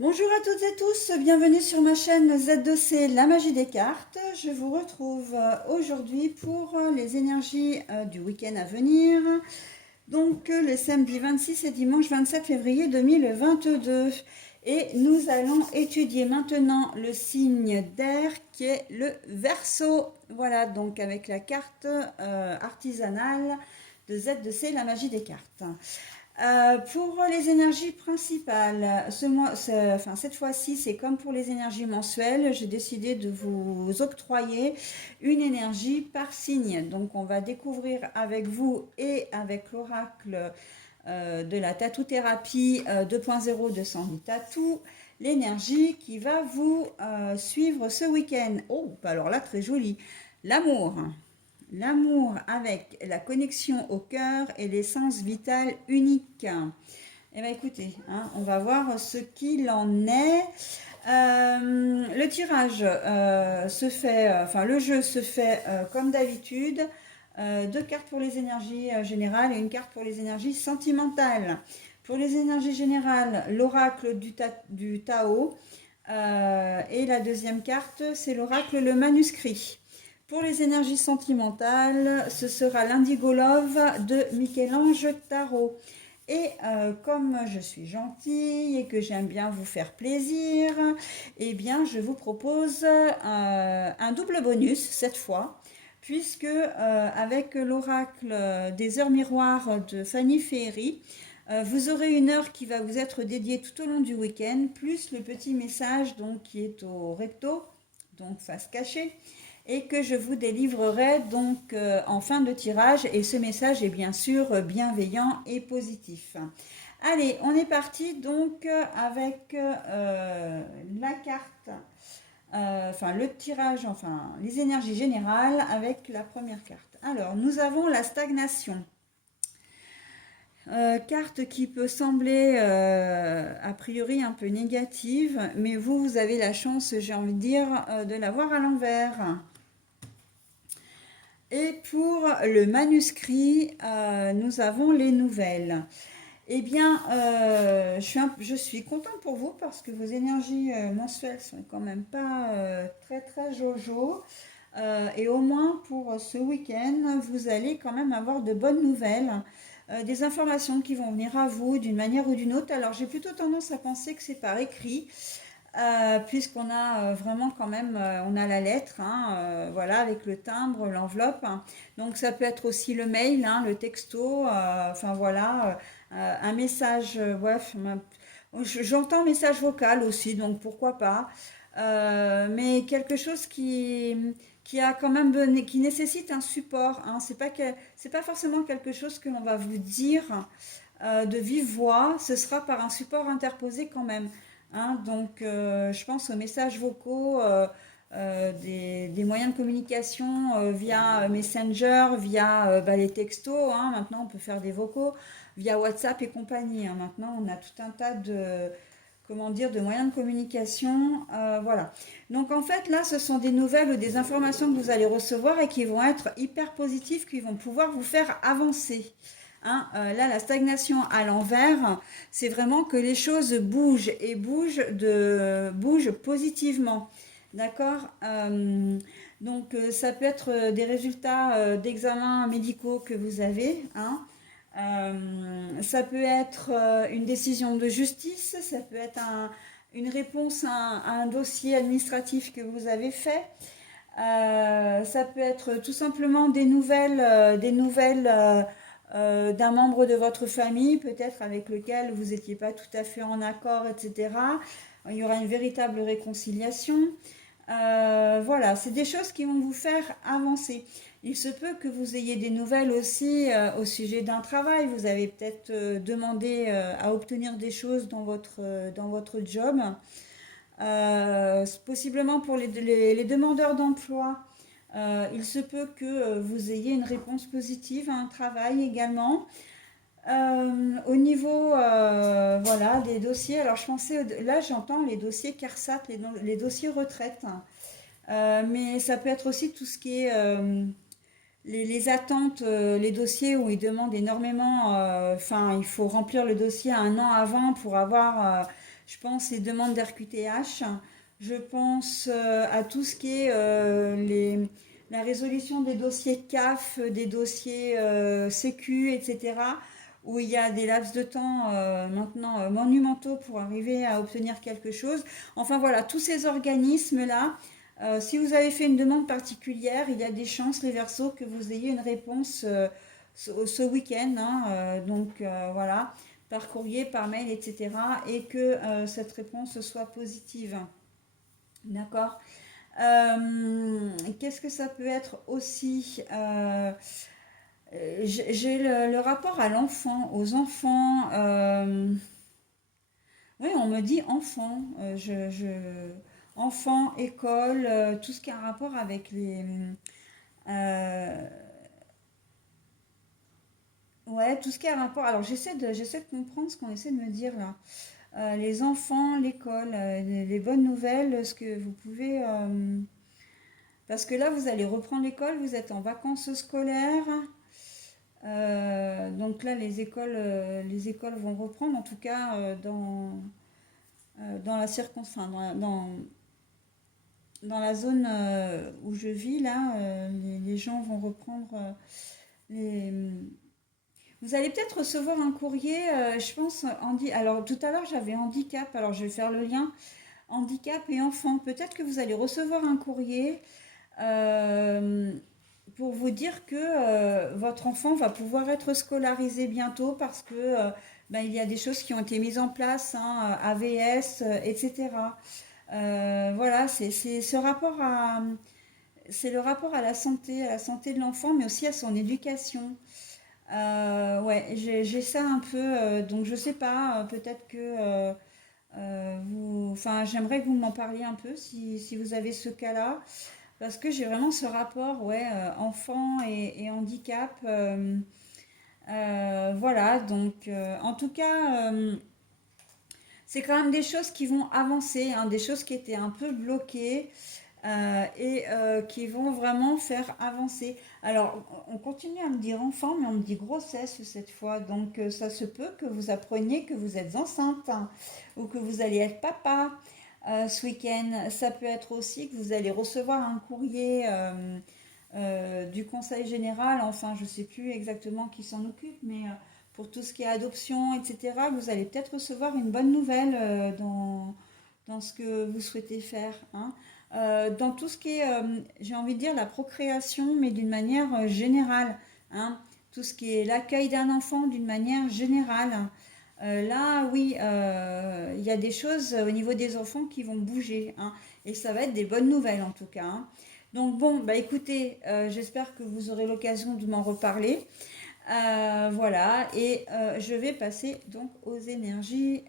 Bonjour à toutes et tous, bienvenue sur ma chaîne Z2C, la magie des cartes. Je vous retrouve aujourd'hui pour les énergies du week-end à venir. Donc le samedi 26 et dimanche 27 février 2022. Et nous allons étudier maintenant le signe d'air qui est le Verseau. Voilà, donc avec la carte artisanale de Z2C, la magie des cartes. Pour les énergies principales, cette fois-ci, c'est comme pour les énergies mensuelles. J'ai décidé de vous octroyer une énergie par signe. Donc, on va découvrir avec vous et avec l'oracle de la tatou-thérapie 2.0 de Sandy Tattoo, l'énergie qui va vous suivre ce week-end. Oh, alors là, très joli. L'amour. L'amour avec la connexion au cœur et l'essence vitale unique. Eh bien écoutez, on va voir ce qu'il en est. Le tirage se fait, le jeu se fait comme d'habitude. Deux cartes pour les énergies générales et une carte pour les énergies sentimentales. Pour les énergies générales, l'oracle du Tao. Et la deuxième carte, c'est l'oracle le manuscrit. Pour les énergies sentimentales, ce sera l'Indigo Love de Michel-Ange Tarot. Et comme je suis gentille et que j'aime bien vous faire plaisir, eh bien je vous propose un double bonus cette fois, puisque avec l'oracle des heures miroirs de Fanny Ferry, vous aurez une heure qui va vous être dédiée tout au long du week-end, plus le petit message donc, qui est au recto, donc face cachée, et que je vous délivrerai donc en fin de tirage. Et ce message est bien sûr bienveillant et positif. Allez, on est parti donc avec la carte, le tirage, les énergies générales avec la première carte. Alors, nous avons la stagnation. Carte qui peut sembler a priori un peu négative, mais vous avez la chance, j'ai envie de dire, de la voir à l'envers. Et pour le manuscrit, nous avons les nouvelles. Eh bien, je suis contente pour vous parce que vos énergies mensuelles sont quand même pas très très jojo. Et au moins pour ce week-end, vous allez quand même avoir de bonnes nouvelles, des informations qui vont venir à vous d'une manière ou d'une autre. Alors j'ai plutôt tendance à penser que c'est par écrit. Puisqu'on a vraiment quand même, on a la lettre, voilà, avec le timbre, l'enveloppe. Donc ça peut être aussi le mail, le texto, voilà, un message, bref, j'entends message vocal aussi, donc pourquoi pas. Mais quelque chose qui a quand même qui nécessite un support. C'est pas forcément quelque chose que l'on va vous dire de vive voix, ce sera par un support interposé quand même. Donc, je pense aux messages vocaux, des moyens de communication via Messenger, via les textos. Maintenant, on peut faire des vocaux via WhatsApp et compagnie. Maintenant, on a tout un tas de moyens de communication. Voilà. Donc, en fait, là, ce sont des nouvelles ou des informations que vous allez recevoir et qui vont être hyper positives, qui vont pouvoir vous faire avancer. Là, la stagnation à l'envers, c'est vraiment que les choses bougent et bougent positivement. D'accord. Donc, ça peut être des résultats d'examens médicaux que vous avez. Ça peut être une décision de justice, ça peut être une réponse à un dossier administratif que vous avez fait. Ça peut être tout simplement des nouvelles d'un membre de votre famille, peut-être avec lequel vous n'étiez pas tout à fait en accord, etc. Il y aura une véritable réconciliation. Voilà, c'est des choses qui vont vous faire avancer. Il se peut que vous ayez des nouvelles aussi au sujet d'un travail. Vous avez peut-être demandé à obtenir des choses dans votre job. Possiblement pour les demandeurs d'emploi. Il se peut que vous ayez une réponse positive à un travail également. Au niveau voilà, des dossiers, alors je pensais, là j'entends les dossiers CARSAT, les dossiers retraite, mais ça peut être aussi tout ce qui est les attentes, les dossiers où ils demandent énormément, il faut remplir le dossier un an avant pour avoir, Je pense les demandes d'RQTH. Je pense à tout ce qui est la résolution des dossiers CAF, des dossiers Sécu, etc., où il y a des laps de temps maintenant monumentaux pour arriver à obtenir quelque chose. Enfin voilà, tous ces organismes-là, si vous avez fait une demande particulière, il y a des chances, les Verseaux, que vous ayez une réponse ce week-end. Hein, voilà, par courrier, par mail, etc. Et que cette réponse soit positive. D'accord. Qu'est-ce que ça peut être aussi j'ai le rapport à l'enfant, aux enfants. Oui, on me dit enfant. Enfant, école, tout ce qui a un rapport avec les. euh, ouais, tout ce qui a un rapport. Alors j'essaie de comprendre ce qu'on essaie de me dire là. Les enfants, l'école, les bonnes nouvelles, ce que vous pouvez. Parce que là, vous allez reprendre l'école, vous êtes en vacances scolaires. Donc là, les écoles vont reprendre, en tout cas dans la enfin, dans la zone où je vis, là, les gens vont reprendre les... Vous allez peut-être recevoir un courrier, je pense, alors tout à l'heure j'avais handicap, alors je vais faire le lien, handicap et enfant. Peut-être que vous allez recevoir un courrier euh, pour vous dire que votre enfant va pouvoir être scolarisé bientôt parce que ben, il y a des choses qui ont été mises en place, hein, AVS, etc. Voilà, c'est le rapport à la santé de l'enfant, mais aussi à son éducation. Ouais, j'ai ça un peu, donc je sais pas, peut-être que enfin, j'aimerais que vous m'en parliez un peu si vous avez ce cas-là. Parce que j'ai vraiment ce rapport, ouais, enfant et handicap. Voilà, donc en tout cas, c'est quand même des choses qui vont avancer, hein, des choses qui étaient un peu bloquées et qui vont vraiment faire avancer. Alors, on continue à me dire enfant, mais on me dit grossesse cette fois. Donc, ça se peut que vous appreniez que vous êtes enceinte, hein, ou que vous allez être papa ce week-end. Ça peut être aussi que vous allez recevoir un courrier du Conseil général. Enfin, je ne sais plus exactement qui s'en occupe, mais pour tout ce qui est adoption, etc., vous allez peut-être recevoir une bonne nouvelle dans ce que vous souhaitez faire. Hein. Dans tout ce qui est, j'ai envie de dire, la procréation, mais d'une manière générale. Hein. Tout ce qui est l'accueil d'un enfant d'une manière générale. Là, oui, il y a des choses au niveau des enfants qui vont bouger. Hein. Et ça va être des bonnes nouvelles en tout cas. Hein. Donc bon, bah écoutez, j'espère que vous aurez l'occasion de m'en reparler. Voilà, et je vais passer donc aux énergies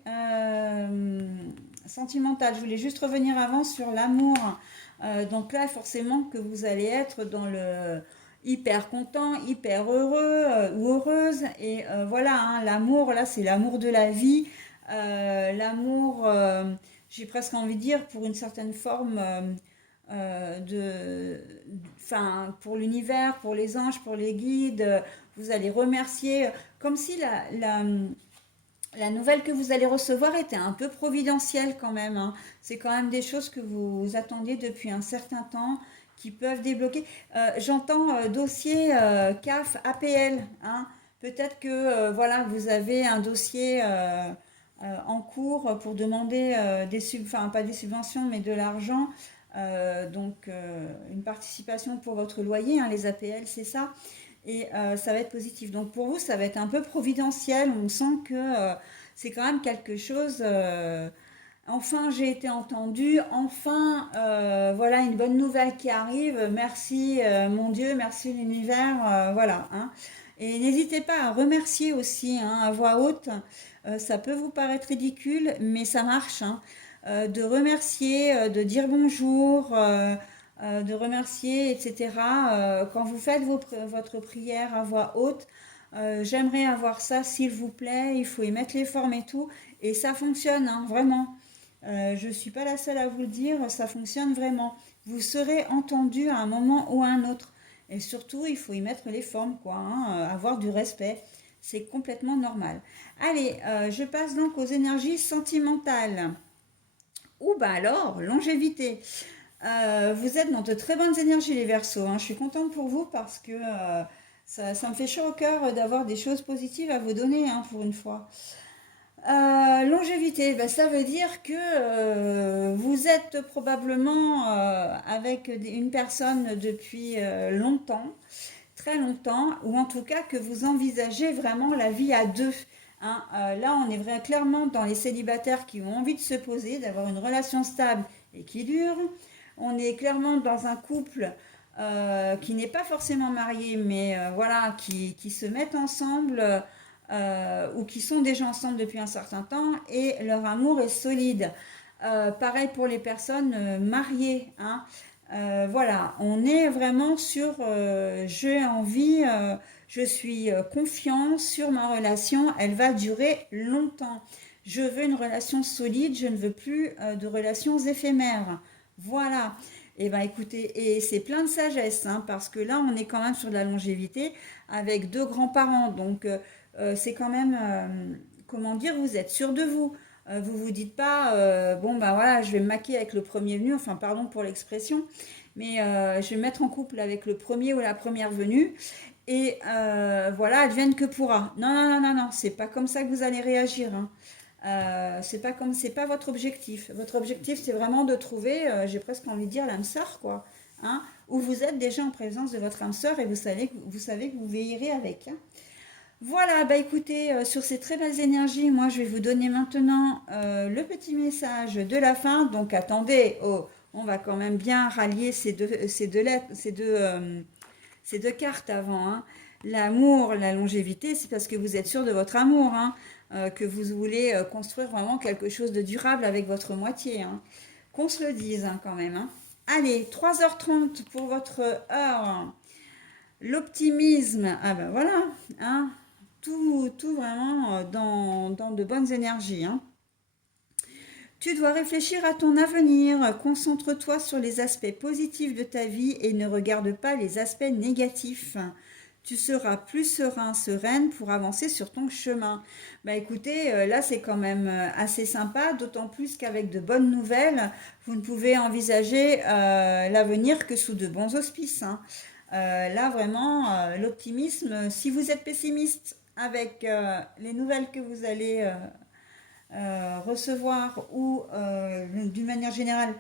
sentimentales. Je voulais juste revenir avant sur l'amour. Donc là, forcément que vous allez être dans le hyper content, hyper heureux ou heureuse. Et voilà, hein, l'amour, là, c'est l'amour de la vie. L'amour, j'ai presque envie de dire, pour une certaine forme enfin, pour l'univers, pour les anges, pour les guides. Vous allez remercier, comme si la nouvelle que vous allez recevoir était un peu providentielle quand même. Hein. C'est quand même des choses que vous attendiez depuis un certain temps qui peuvent débloquer. J'entends dossier CAF, APL. Hein. Peut-être que voilà, vous avez un dossier en cours pour demander enfin pas des subventions, mais de l'argent. Une participation pour votre loyer, hein, les APL, c'est ça. Et ça va être positif. Donc pour vous, ça va être un peu providentiel. On sent que c'est quand même quelque chose. Enfin, j'ai été entendue. Enfin, voilà une bonne nouvelle qui arrive. Merci mon Dieu, merci l'univers. Voilà. Hein. Et n'hésitez pas à remercier aussi hein, à voix haute. Ça peut vous paraître ridicule, mais ça marche. Hein. De remercier, de dire bonjour. De remercier, etc. Quand vous faites votre prière à voix haute, j'aimerais avoir ça, s'il vous plaît, il faut y mettre les formes et tout. Et ça fonctionne, hein, vraiment. Je ne suis pas la seule à vous le dire, ça fonctionne vraiment. Vous serez entendu à un moment ou à un autre. Et surtout, il faut y mettre les formes, quoi, hein, avoir du respect. c'est complètement normal. Allez, je passe donc aux énergies sentimentales. Ou bah alors, longévité. Vous êtes dans de très bonnes énergies les Verseaux, hein. Je suis contente pour vous parce que ça me fait chaud au cœur d'avoir des choses positives à vous donner, hein, pour une fois. Longévité, ben, ça veut dire que vous êtes probablement avec une personne depuis longtemps, très longtemps, ou en tout cas que vous envisagez vraiment la vie à deux, hein. Là, on est clairement dans les célibataires qui ont envie de se poser, d'avoir une relation stable et qui dure. On est clairement dans un couple qui n'est pas forcément marié, mais voilà, qui se mettent ensemble ou qui sont déjà ensemble depuis un certain temps et leur amour est solide. Pareil pour les personnes mariées, hein. Voilà, on est vraiment sur j'ai envie, je suis confiant sur ma relation, elle va durer longtemps. Je veux une relation solide, je ne veux plus de relations éphémères. Voilà. Et ben écoutez, et c'est plein de sagesse, hein, parce que là, on est quand même sur de la longévité avec deux grands-parents. Donc, c'est quand même, comment dire, vous êtes sûr de vous. Vous vous dites pas, bon, ben voilà, je vais me maquiller avec le premier venu, enfin, pardon pour l'expression, mais je vais me mettre en couple avec le premier ou la première venue. Et voilà, advienne que pourra. Non, non, non, non, non, c'est pas comme ça que vous allez réagir, hein. C'est pas votre objectif. Votre objectif, c'est vraiment de trouver, j'ai presque envie de dire l'âme sœur, quoi, hein, où vous êtes déjà en présence de votre âme sœur et vous savez que vous veillerez avec, hein. Voilà, bah écoutez, sur ces très belles énergies, moi je vais vous donner maintenant le petit message de la fin. Donc attendez, oh, on va quand même bien rallier ces deux lettres, ces deux cartes avant, hein. L'amour, la longévité, c'est parce que vous êtes sûr de votre amour, hein, que vous voulez construire vraiment quelque chose de durable avec votre moitié, hein. Qu'on se le dise, hein, quand même, hein. Allez, 3h30 pour votre heure. L'optimisme, ah ben voilà, hein, tout vraiment dans de bonnes énergies, hein. Tu dois réfléchir à ton avenir, concentre-toi sur les aspects positifs de ta vie et ne regarde pas les aspects négatifs. Tu seras plus serein, sereine pour avancer sur ton chemin. Bah écoutez, là c'est quand même assez sympa, d'autant plus qu'avec de bonnes nouvelles, vous ne pouvez envisager l'avenir que sous de bons auspices, hein. Là vraiment, l'optimisme, si vous êtes pessimiste avec les nouvelles que vous allez recevoir ou d'une manière générale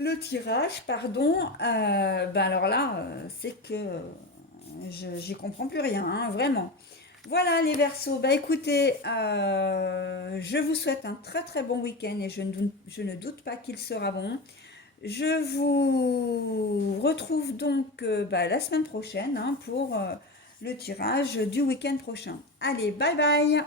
le tirage, pardon, ben alors là, c'est que j'y comprends plus rien, hein, vraiment. Voilà les Verseaux, bah écoutez, je vous souhaite un très très bon week-end et je ne doute pas qu'il sera bon. Je vous retrouve donc bah, la semaine prochaine, hein, pour le tirage du week-end prochain. Allez, bye bye!